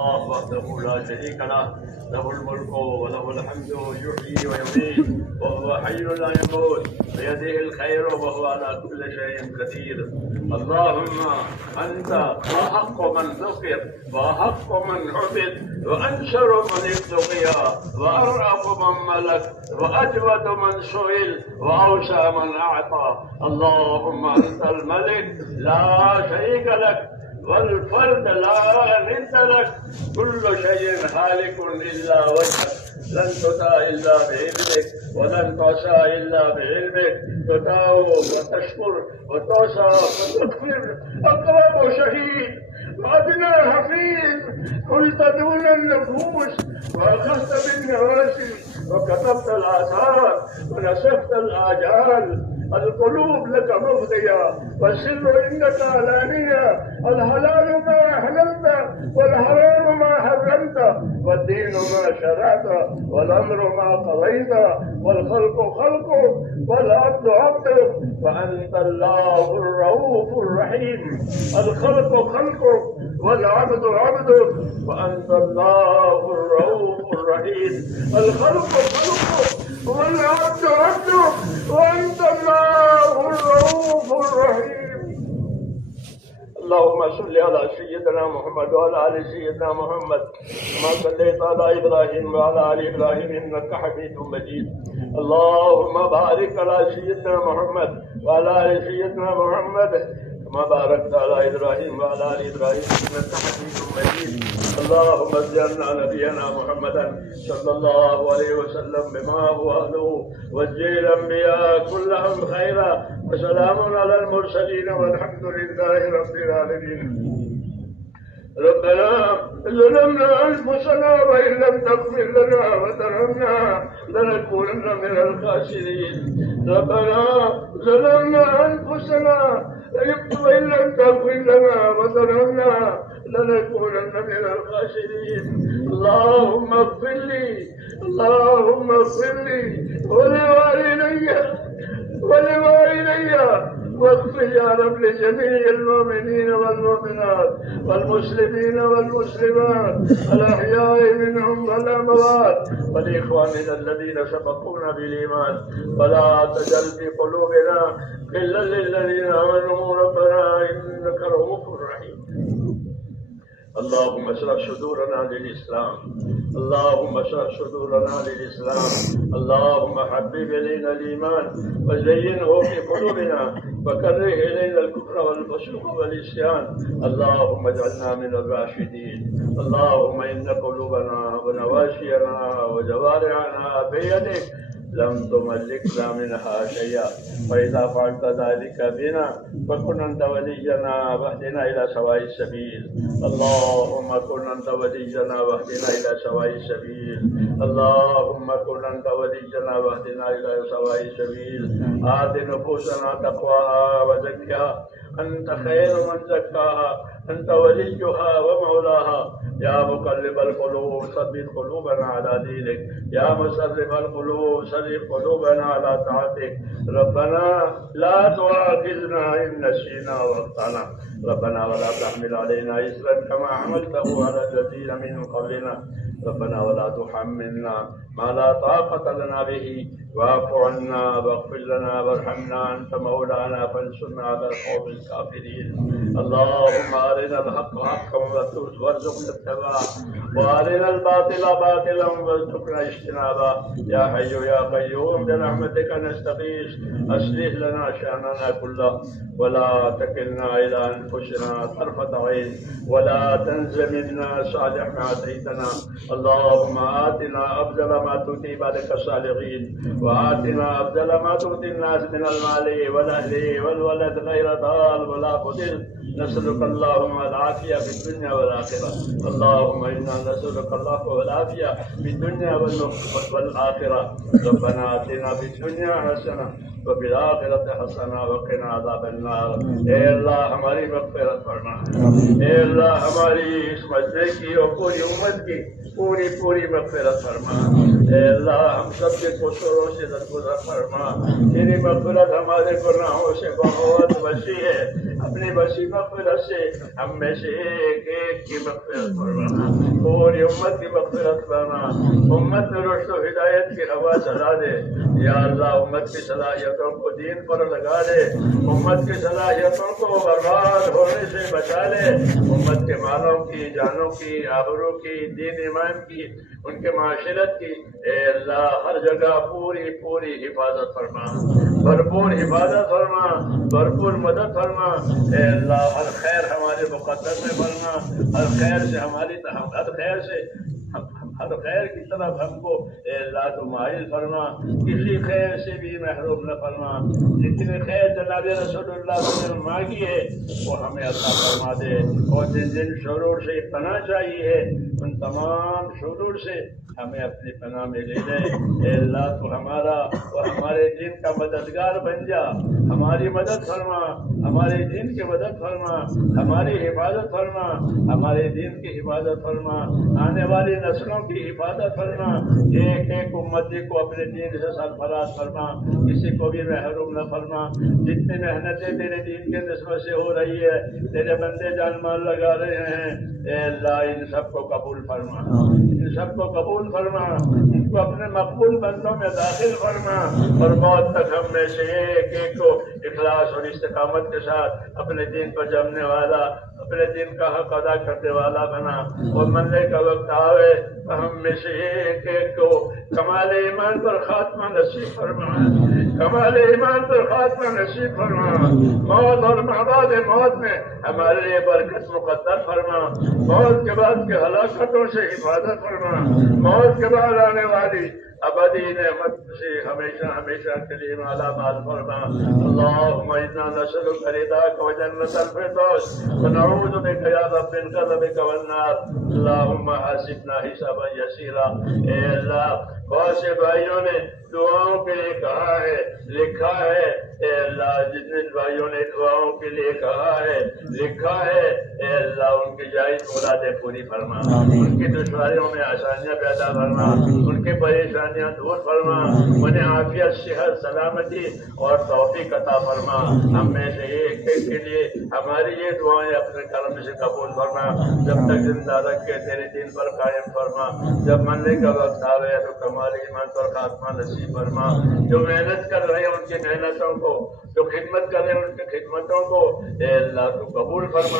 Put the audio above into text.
الله وحده لا شريك له، له الملك وله الحمد يحيي ويميت وهو حي لا يموت، بيده الخير وهو على كل شيء قدير. اللهم أنت أحق من ذكر وأحق من عبد وأنشر من ابتغي وأرأف من ملك وأجود من سئل وأوسع من أعطى. اللهم أنت الملك لا شريك لك والفرد لا ند لك، كل شيء هالك إلا وجهك، لن تطاع إلا بإذنك ولن تعصى إلا بعلمك، تطاع وتشكر وتعصى وتغفر. أقرب شهيد وأدنى حفيظ، قلت دون النفوس وأخذت بالنواسي وكتبت الآثار ونسفت الآجال. القلوب لك مفضية والسر عندك علانية، الحلال ما أحللت والحرام ما حرمت، والدين ما شرعت والأمر ما قضيت، والخلق خلقك والعبد عبدك، وأنت الله الرؤوف الرحيم. الخلق خلقك والعبد عبدك، وأنت الله الرؤوف الرحيم. الخلق خلقك والعبد عبدك، وأنت الله الرؤوف الرحيم. اللهم صل على سيدنا محمد وعلى آل سيدنا محمد كما صليت على إبراهيم وعلى آل إبراهيم إنك حميد مجيد. اللهم بارك على سيدنا محمد وعلى آل سيدنا محمد كما باركت على إبراهيم وعلى آل إبراهيم إنك حميد مجيد. اللهم اجعلنا نبينا محمدا صلى الله عليه وسلم بما هو أهله، واجعل الأنبياء كلهم خيرا، وسلام على المرسلين والحمد لله رب العالمين. ربنا ظلمنا أنفسنا وإن لم تغفر لنا وترحمنا لنكونن من الخاسرين. ربنا ظلمنا أنفسنا وإن لم تغفر لنا وترحمنا لنكونن من الخاسرين. اللهم اغفر لي، اللهم اغفر لي ولوالدي واغفر يا رب لجميع المؤمنين والمؤمنات والمسلمين والمسلمات الأحياء منهم والأموات، ولإخواننا الذين سبقونا بالإيمان، ولا تجعل في قلوبنا غلا للذين آمنوا ربنا إنك رؤوف رحيم. اللهم اشرح صدورنا للإسلام، اللهم اشرح صدورنا للإسلام. اللهم حبب إلينا الإيمان وزينه في قلوبنا وكره إلينا الكفر والفسوق والعصيان. اللهم اجعلنا من الراشدين. اللهم إن قلوبنا ونواشينا وجوارحنا بيدك، لم تملكنا منها شيئا، فإذا فعلت ذلك بنا فكن أنت ولينا واهدنا إلى سواء السبيل. اللهم كن أنت ولينا واهدنا إلى سواء السبيل. اللهم كن أنت ولينا واهدنا إلى سواء السبيل. آت نفوسنا تقواها وزكها، أنت خير من زكاها، أنت وليها ومولاها. يا مقلب القلوب ثبت قلوبنا على دينك، يا مصرف القلوب صرف قلوبنا على طاعتك. ربنا لا تؤاخذنا إن نسينا واخطأنا، ربنا ولا تحمل علينا إصرا كما حملته على الذين من قبلنا، ربنا ولا تحملنا ما لا طاقة لنا به، واعف عنا واغفر لنا وارحمنا، أنت مولانا فانصرنا على القوم الكافرين. اللهم أرنا الحق حقا وارزقنا اتباعه، وأرنا الباطل باطلا وارزقنا اجتنابه. يا حي يا قيوم برحمتك نستغيث، أصلح لنا شأننا كله ولا تكلنا إلى أنفسنا طرفة عين، ولا تنز منا صالح ما آتيتنا. اللهم آتنا أفضل ما تؤتي عبادك الصالحين، وآتنا أفضل ما تؤتي الناس من المال والأهل والولد غير ضال ولا فضل. نسألك اللهم العافية في الدنيا والآخرة. اللهم إنا نسألك العفو والعافية في الدنيا والآخرة. ربنا آتنا في الدنيا حسنة وفي الآخرة حسنة وقنا عذاب النار. اے اللہ ہماری مغفرت فرما، اے اللہ ہماری اس مجلے کی اور پوری امت کی پوری مغفرت فرما. اے اللہ ہم سب کے قصوروں سے درگزر فرما. تیری مغفرت ہمارے گناہوں سے بہت وسیع ہے. اپنی وسیع مغفرت سے ہم میں سے ایک ایک کی مغفرت فرما، پوری امت کی مغفرت فرما، امت میں رشد و ہدایت کی ہوا چلا دے یا اللہ، امت کی صلاحیتوں کو دین پر لگا دے، امت کی صلاحیتوں کو برباد ہونے سے بچا لے، امت کے مالوں کی، جانوں کی، آبروں کی، دین ایمان کی، ان کے معاشرت کی اے اللہ ہر جگہ پوری پوری حفاظت فرما، بھرپور حفاظت فرما، بھرپور مدد فرما اے اللہ، ہر خیر ہمارے مقدر میں فرما، ہر خیر سے ہر خیر کی طرف ہم کو اے اللہ تو مائل فرما، کسی خیر سے بھی محروم نہ فرما، جتنے خیر جناب رسول اللہ صلی اللہ علیہ وسلم مانگی ہے وہ ہمیں عطا فرما دے، اور جن جن شرور سے پناہ چاہیے ہے ان تمام شرور سے ہمیں اپنی پناہ میں لے لے اے اللہ، تو ہمارا اور ہمارے دین کا مددگار بن جا، ہماری مدد فرما، ہمارے دین کی مدد فرما، ہماری حفاظت فرما، ہمارے دین کی حفاظت فرما، آنے والی نسلوں کی حفاظت فرما، ایک ایک امتی کو اپنے دین سے سرفراز فرما، کسی کو بھی محروم نہ فرما، جتنی محنتیں تیرے دین کے نسبت سے ہو رہی ہے، تیرے بندے جان مال لگا رہے ہیں اے اللہ، ان سب کو قبول فرما، ان سب کو قبول فرما، ان کو اپنے مقبول بندوں میں داخل فرما، اور موت تک ہم میں سے ایک ایک کو اخلاص اور استقامت کے ساتھ اپنے دین پر جمنے والا، اپنے دین کا حق ادا کرنے والا بنا، اور مرنے کا وقت آئے تو ہم میں سے ایک ایک کو کمال ایمان پر خاتمہ نصیب فرما، کمال ایمان پر خاتمہ نصیب فرما، موت اور بعد موت میں ہمارے لیے برکت مقدر فرما، موت کے بعد کے ہلاکتوں سے حفاظت فرما، موت کے بعد آنے والی ابدی نعمت سے ہمیشہ ہمیشہ کے لیے مالا مال فرما۔ اللہم انا نسألک رضاک وجنت الفردوس ونعوذ بک یا رب من غضبک والنار۔ اللہم حاسبنا حسابا یسیرا۔ اے اللہ، بہت سے بھائیوں نے دعاؤں کے لیے کہا ہے، لکھا ہے، اے اللہ جتنے بھائیوں نے دعاؤں کے لیے کہا ہے، لکھا ہے، اے اللہ ان کی جائز مرادیں پوری فرما، ان کی دشواریوں میں آسانیاں پیدا فرما، ان کی پریشانیاں دور فرما، انہیں عافیت، صحت، سلامتی اور توفیق عطا فرما۔ ہم میں سے ایک ایک کے لیے ہماری یہ دعائیں اپنے کرم سے قبول فرما، جب تک زندہ رکھ کے تیرے دین پر قائم فرما، جب مرنے کا وقت آوے تو کمال ایمان پر خاتمہ نصیب فرما۔ جو محنت کر رہے ہیں ان کی محنتوں کو، جو خدمت کر رہے ہیں ان کی خدمتوں کو اے اللہ تو قبول فرما۔